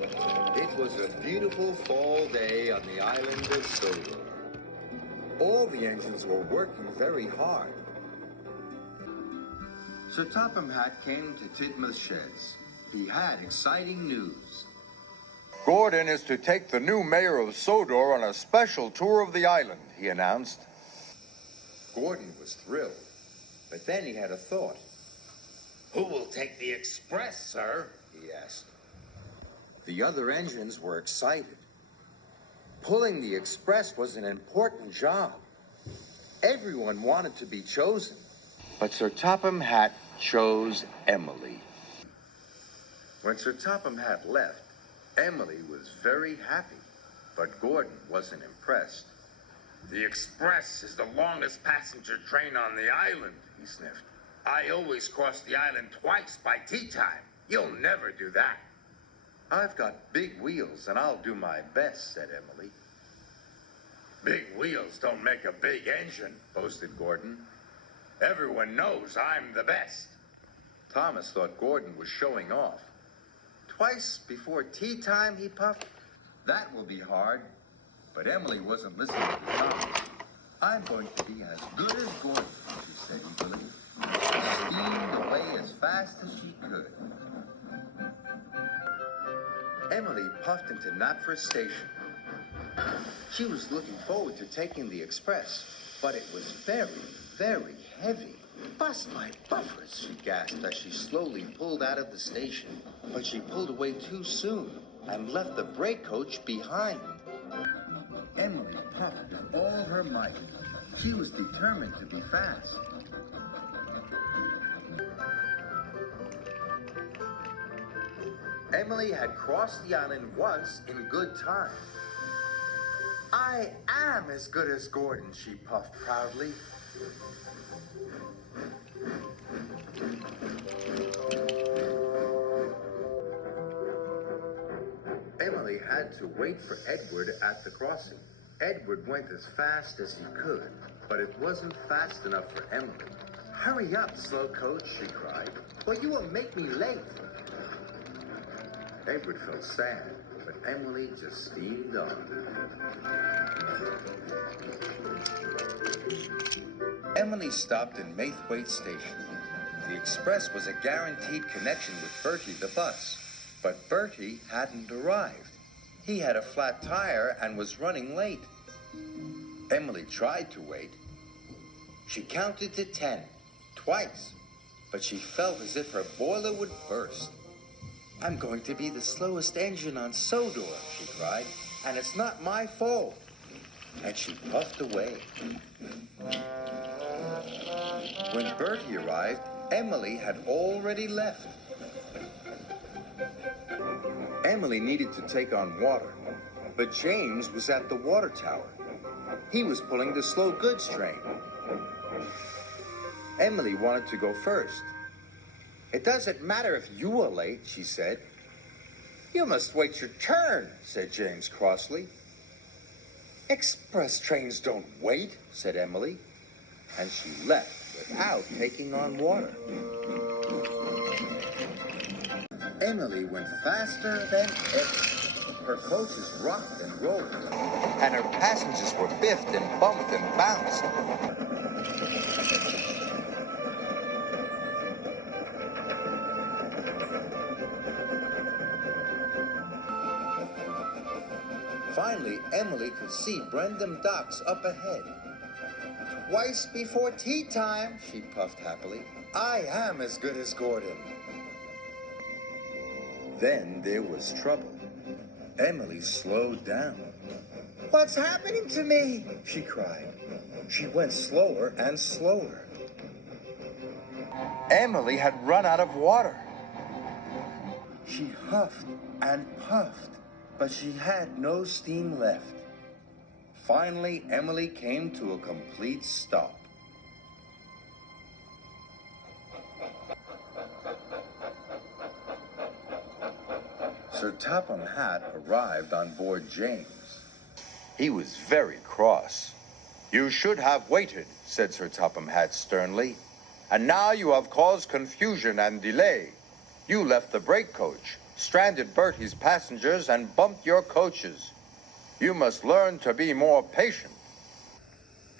It was a beautiful fall day on the island of Sodor. All the engines were working very hard. Sir Topham Hatt came to Titmuth's sheds. He had exciting news. Gordon is to take the new mayor of Sodor on a special tour of the island, he announced. Gordon was thrilled, but then he had a thought. Who will take the express, sir? He asked. The other engines were excited. Pulling the express was an important job. Everyone wanted to be chosen. But Sir Topham Hatt chose Emily. When Sir Topham Hatt left, Emily was very happy, but Gordon wasn't impressed. The express is the longest passenger train on the island, he sniffed. I always cross the island twice by tea time. You'll never do that. I've got big wheels, and I'll do my best, said Emily. Big wheels don't make a big engine, boasted Gordon. Everyone knows I'm the best. Thomas thought Gordon was showing off. Twice before tea time, he puffed. That will be hard. But Emily wasn't listening to Thomas. I'm going to be as good as Gordon, she said eagerly. She steamed away as fast as she could. Emily puffed into Knapford Station. She was looking forward to taking the express, but it was very, very heavy. Bust my buffers, she gasped as she slowly pulled out of the station. But she pulled away too soon and left the brake coach behind. Emily puffed with all her might. She was determined to be fast. Emily had crossed the island once in good time. I am as good as Gordon, she puffed proudly. Emily had to wait for Edward at the crossing. Edward went as fast as he could, but it wasn't fast enough for Emily. Hurry up, slow coach, she cried, or you will make me late. Edward felt sad, but Emily just steamed on. Emily stopped in Maithwaite Station. The express was a guaranteed connection with Bertie the bus, but Bertie hadn't arrived. He had a flat tire and was running late. Emily tried to wait. She counted to 10, twice, but she felt as if her boiler would burst. I'm going to be the slowest engine on Sodor, she cried, and it's not my fault. And she puffed away. When Bertie arrived, Emily had already left. Emily needed to take on water, but James was at the water tower. He was pulling the slow goods train. Emily wanted to go first. It doesn't matter if you are late, she said. You must wait your turn, said James crossly. Express trains don't wait, said Emily, and she left without taking on water. Emily went faster than ever. Her coaches rocked and rolled, and her passengers were biffed and bumped and bounced. Finally, Emily could see Brendam Docks up ahead. Twice before tea time, she puffed happily. I am as good as Gordon. Then there was trouble. Emily slowed down. What's happening to me? She cried. She went slower and slower. Emily had run out of water. She huffed and puffed, but she had no steam left. Finally, Emily came to a complete stop. Sir Topham Hatt arrived on board James. He was very cross. You should have waited, said Sir Topham Hatt sternly. And now you have caused confusion and delay. You left the brake coach. stranded Bertie's passengers, and bumped your coaches. You must learn to be more patient.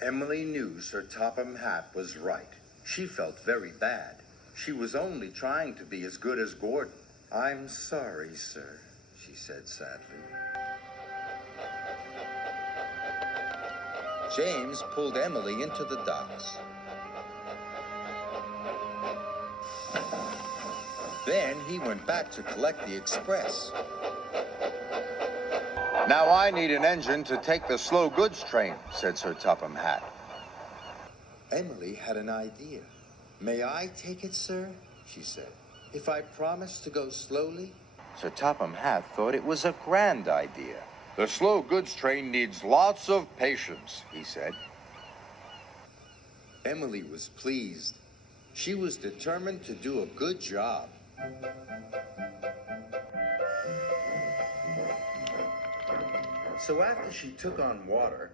Emily knew Sir Topham Hatt was right. She felt very bad. She was only trying to be as good as Gordon. "I'm sorry, sir," she said sadly. James pulled Emily into the docks. Then he went back to collect the express. Now I need an engine to take the slow goods train, said Sir Topham Hatt. Emily had an idea. "May I take it, sir?" she said. "If I promise to go slowly?" Sir Topham Hatt thought it was a grand idea. The slow goods train needs lots of patience, he said. Emily was pleased. She was determined to do a good job. So after she took on water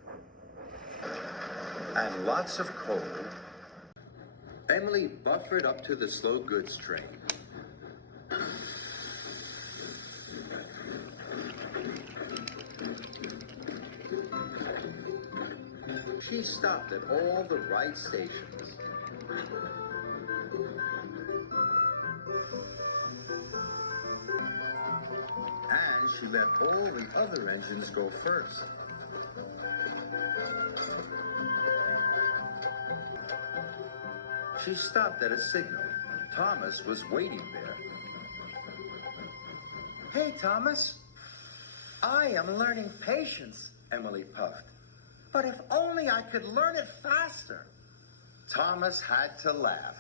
and lots of coal, Emily buffered up to the slow goods train. She stopped at all the right stations. And she let all the other engines go first. She stopped at a signal. Thomas was waiting there. "Hey, Thomas." "I am learning patience," Emily puffed. "But if only I could learn it faster." Thomas had to laugh.